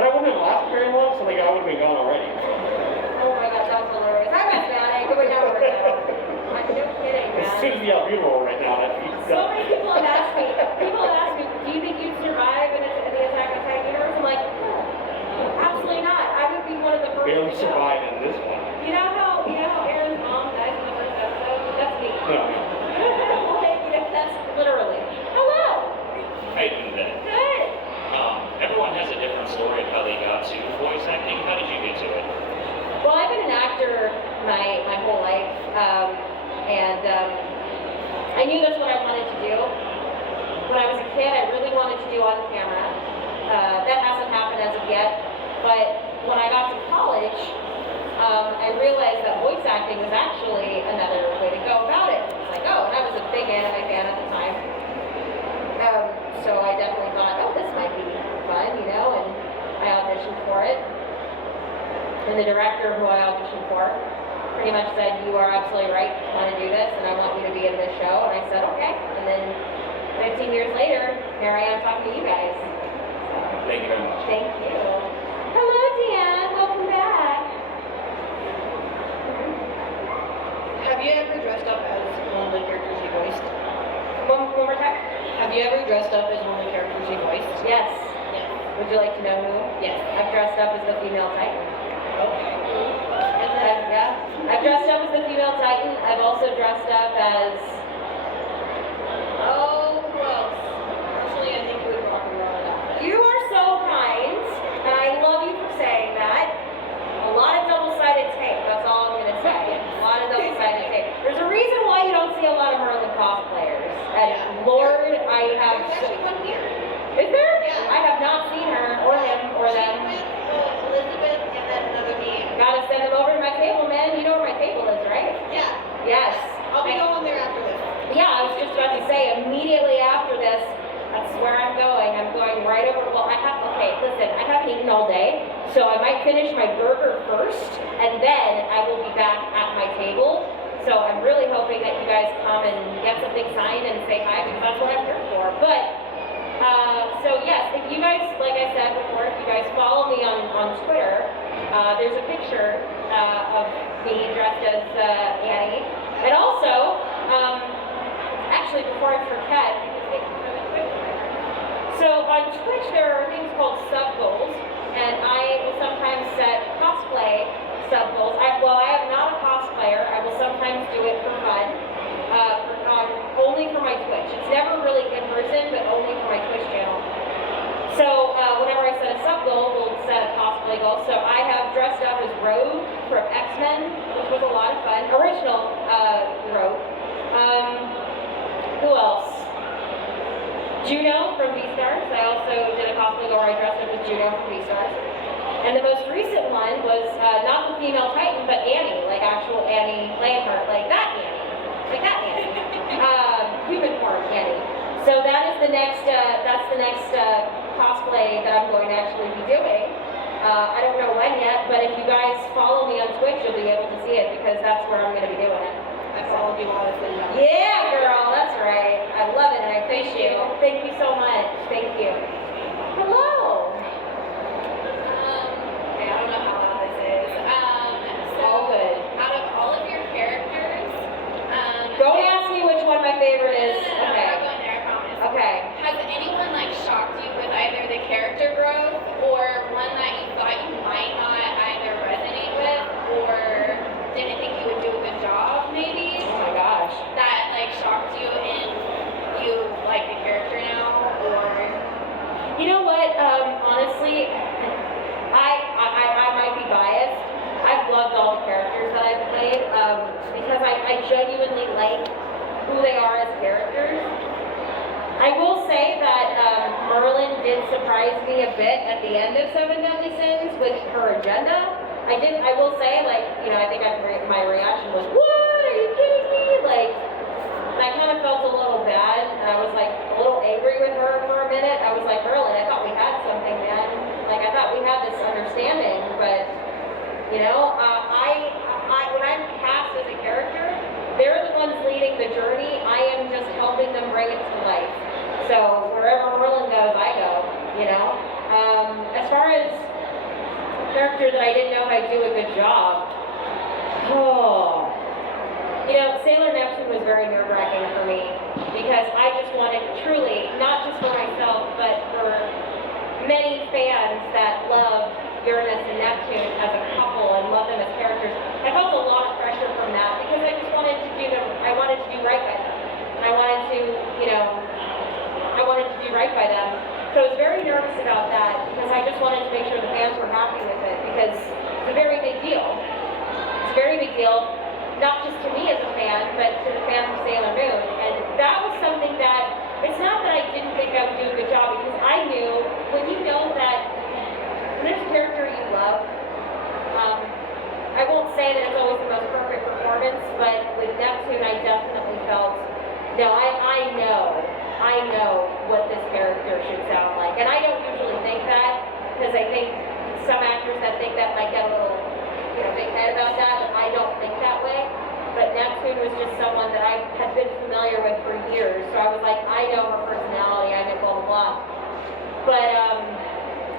But I wouldn't have lasted very long, so the guy would have been gone already. Oh my gosh, that's hilarious. I'm Hispanic, but we're never right now. I'm no kidding, man. As soon as the albuterol right now, that So many people have asked me, do you think you'd survive in the Attack on Titan universe? I'm like, absolutely not. I would be one of the first barely to go. survived in this one. You know how Aaron's mom dies in the first episode? That's me. No. Like, that's literally. Hello. Hey, Ethan. Good. Everyone has a different story of how they got to voice acting. How did you get to it? Well, I've been an actor my whole life, and I knew that's what I wanted to do. When I was a kid, I really wanted to do on camera. That hasn't happened as of yet, but when I got to college, I realized that voice acting was actually another way to go about it. It's like, oh, and I was a big anime fan at the time. So I definitely thought, oh, this might be fun, and I auditioned for it. And the director who I auditioned for pretty much said, you are absolutely right, I want to do this, and I want you to be in this show. And I said, okay. And then 15 years later, here I am talking to you guys. Thank you very much. Thank you. Hello, Dan. Welcome back. Have you ever dressed up as one of the characters you voiced? One more time. Have you ever dressed up as one of the characters you voiced? Yes. Yes. Would you like to know who? Yes. I've dressed up as the female Titan. Okay. And then, I've dressed up as the female Titan. I've also dressed up as... oh, who else? Personally, I think you would rock and roll it out. You are so kind, and I love you for saying that. A lot of double-sided tape, that's all I'm going to say. A lot of double-sided tape. There's a reason why you don't see a lot of Merlin cosplayers. And Lord, I have... There's actually one here. Is there? Yeah. I have not seen her, or him, or them. With Elizabeth and then another me. Gotta send them over to my table, man. You know where my table is, right? Yeah. Yes. I'll be going there after this. Yeah, I was just about to say, immediately after this, that's where I'm going. I'm going right over, okay, listen, I haven't eaten all day, so I might finish my burger first, and then I will be back at my table. So I'm really hoping that you guys come and get something signed and say hi, because that's what I'm here for. But, so yes, if you guys, like I said before, if you guys follow me on Twitter, there's a picture of me dressed as Annie. And also, actually, before I forget, so on Twitch there are things called sub goals, and I will sometimes set cosplay sub goals. I am not a cosplayer. I will sometimes do it for fun, only for my Twitch. It's never really in person, but only for my Twitch channel. So whenever I set a sub goal, we'll set a cosplay goal. So I have dressed up as Rogue from X-Men, which was a lot of fun. Original Rogue. Who else? Juno from Beastars. I also did a cosplay goal where I dressed up as Juno from Beastars. And the most recent one was not the female Titan, but Annie, like actual Annie Lambert, like that Annie. Human form Annie. So that is the next, cosplay that I'm going to actually be doing. I don't know when yet, but if you guys follow me on Twitch, you'll be able to see it because that's where I'm going to be doing it. I followed you all this video. Yeah, girl, that's right. I love it and I appreciate it. Thank you so much. Thank you. Hello. Okay, I don't know how loud this is. So All good. out of all of your characters, Don't ask me which one my favorite is. no, Okay. we're going there, I promise. Okay. Has anyone shocked you with either the character growth or one that you thought you might not either resonate with or didn't think you would do a good job, maybe? Oh my gosh. That shocked you and you like the character now, or? You know what? Honestly, I might be biased. I've loved all the characters that I've played because I genuinely like who they are as characters. I will say that Merlin did surprise me a bit at the end of Seven Deadly Sins with her agenda. I will say, I think my reaction was, what? Are you kidding me? And I kind of felt a little bad. I was a little angry with her for a minute. I was like, Merlin, I thought we had something, man. I thought we had this understanding, but, when I'm cast as a character, they're the ones leading the journey. I am just helping them bring it to life. So wherever Merlin goes, I go, As far as character that I didn't know if I'd do a good job, oh, you know, Sailor Neptune was very nerve-wracking for me because I just wanted truly, not just for myself, but for many fans that love Uranus and Neptune as a couple and love them as characters. I felt a lot of pressure from that because I just wanted to do them, I wanted to do right by them. And I wanted to, you know, I wanted to do right by them. So I was very nervous about that because I just wanted to make sure the fans were happy with it because it's a very big deal. It's a very big deal, not just to me as a fan, but to the fans of Sailor Moon. And that was something that, it's not that I didn't think I would do a good job because I knew, when you know that when there's a character you love, I won't say that it's always the most perfect performance, but with Neptune I definitely felt, no, I know what this character should sound like. And I don't usually think that, because I think some actors that think that might get a little, you know, big head about that, but I don't think that way. But Neptune was just someone that I had been familiar with for years, so I was like, I know her personality, I know blah, blah, blah. But,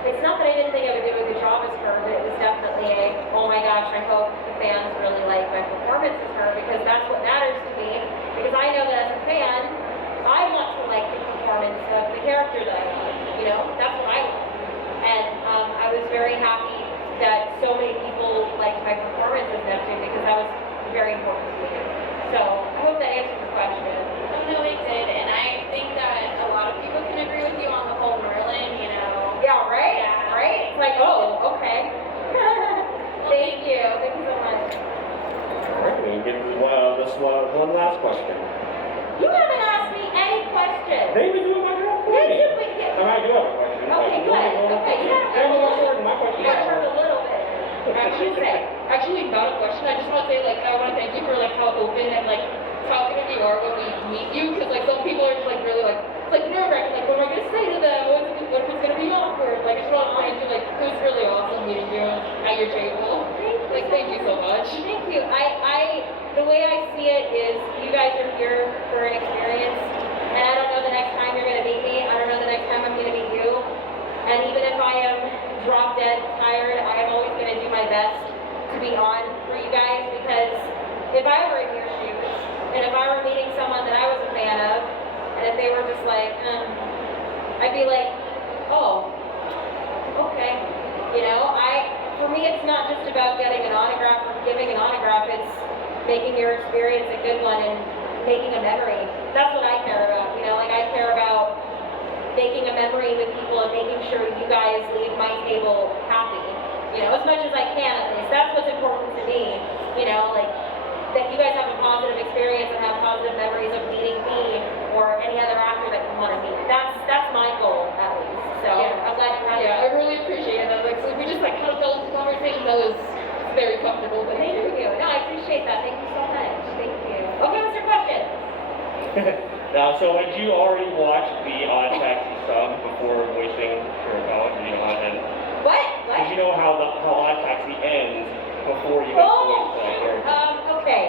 it's not that I didn't think I would do a good job as her, but it was definitely a, oh my gosh, I hope the fans really like my performance as her, because that's what matters to me. Because I know that as a fan, I want to like the performance of the character that I love, you know? That's what I want. And I was very happy that so many people liked my performance as Neptune, because that was very important to me. So, I hope that answers your question. Oh, no, it did, and I think that a lot of people can agree with you on the whole Merlin, you know. Yeah, right? Yeah. Right? It's like, oh, okay. Thank you. Thank you so much. Alright, we can get this one last question. You haven't asked me any questions. They've been doing my girl for Yes, me. you would get. I might do have a question. Okay, good. Okay, you have I have more short than my question. You got turned a little bit. Actually, not a question. I just want to say, like, I want to thank you for, like, how open and, like, talkative you are when we meet you. Because, like, some people are just, like, really, like, it's, like, nerve-wracking. Like, what am I going to say to them? What if it's going to be awkward? Like, I just want to thank you. Like, it was really awesome meeting you at your table. Like, thank you so much. Thank you. The way I see it is you guys are here for an experience. And I don't know the next time you're going to meet me. I don't know the next time I'm going to meet you. And even if I am drop dead tired, I am always going to do my best to be on for you guys, because if I were in your shoes, and if I were meeting someone that I was a fan of, and if they were just like, I'd be like, oh, okay. You know, for me, it's not just about getting an autograph or giving an autograph, it's making your experience a good one and making a memory. That's what I care about, you know, like I care about making a memory with people and making sure you guys leave my table happy, you know, as much as I can at least. That's what's important to me, you know, like that you guys have a positive experience and have positive memories of meeting me or any other actor that you want to meet. That's my goal at least. So Yeah. I'm glad you had Yeah, that. I really appreciate that. Like, so we just, like, kind of fell into conversation that was very comfortable. Thank you. No, I appreciate that. Thank you so much. Thank you. Okay, what's your question? So had you already watched the Odd Taxi sub before voicing Ocala? Did you know how it ends? What? Did you know how Odd Taxi ends before you get to voice that character? Okay.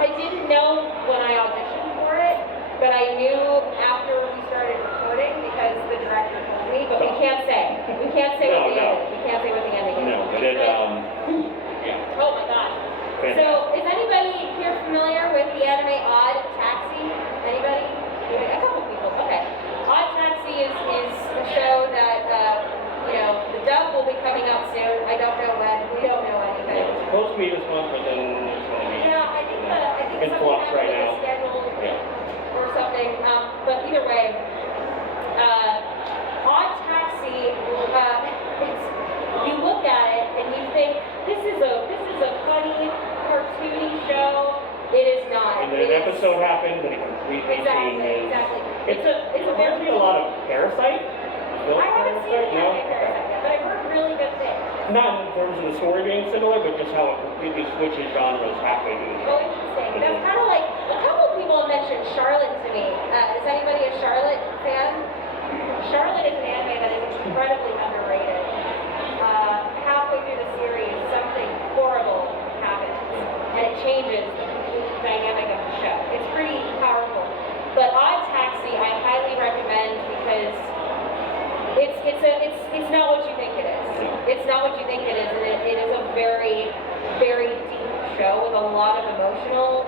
I didn't know when I auditioned for it, but I knew after we started recording because the director told me, but we can't say. We can't say what the No. end is. We can't say what the ending is. No, but it, yeah. Oh my gosh. So, is anybody here familiar with the anime Odd Taxi? Anybody? A couple people. Okay. Odd Taxi is a show that, you know, the dub will be coming out soon. I don't know when. We don't know anything. It's supposed to be this month, but then it's going to be. Yeah, I think in something flux happened right with now. the schedule Yeah. or something. But either way, Odd Taxi, you look at it and you think this is a funny, cartoony show. It is not. And then It an is- episode happens and it completely changes. Exactly. It's a reminds me very. a lot of Parasite. I haven't seen the No? anime Parasite yet, but I've heard really good things. Not in terms of the story being similar, but just how it completely switches genres halfway through the show. Oh, interesting. That's kind of like a couple of people have mentioned Charlotte to me. Is anybody a Charlotte fan? Charlotte is an anime that is incredibly underrated. Halfway through the series, something horrible happens, and it changes the complete dynamic of the show. It's pretty powerful. But Odd Taxi, I highly recommend because it's not what you think it is. It's not what you think it is, and it is a very, very deep show with a lot of emotional,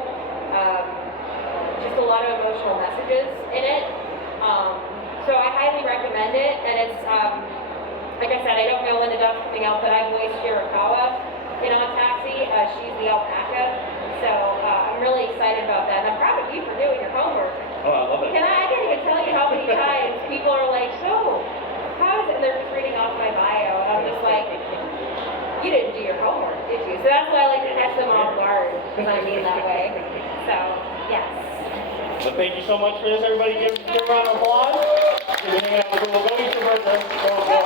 just a lot of emotional messages in it. So I highly recommend it, and it's, like I said, I don't know Linda Duff's coming out, but I voiced Ocala in On Taxi. She's the alpaca, so I'm really excited about that. And I'm proud of you for doing your homework. Oh, I love it. I can't even tell you how many times people are like, so, how is it? And they're just reading off my bio, and I'm just like, you didn't do your homework, did you? So that's why I like to catch them off guard, because I mean that way. So, yes. Well, thank you so much for this, everybody. Give a round of applause. You're hanging out with Google. Go eat your burger. Go.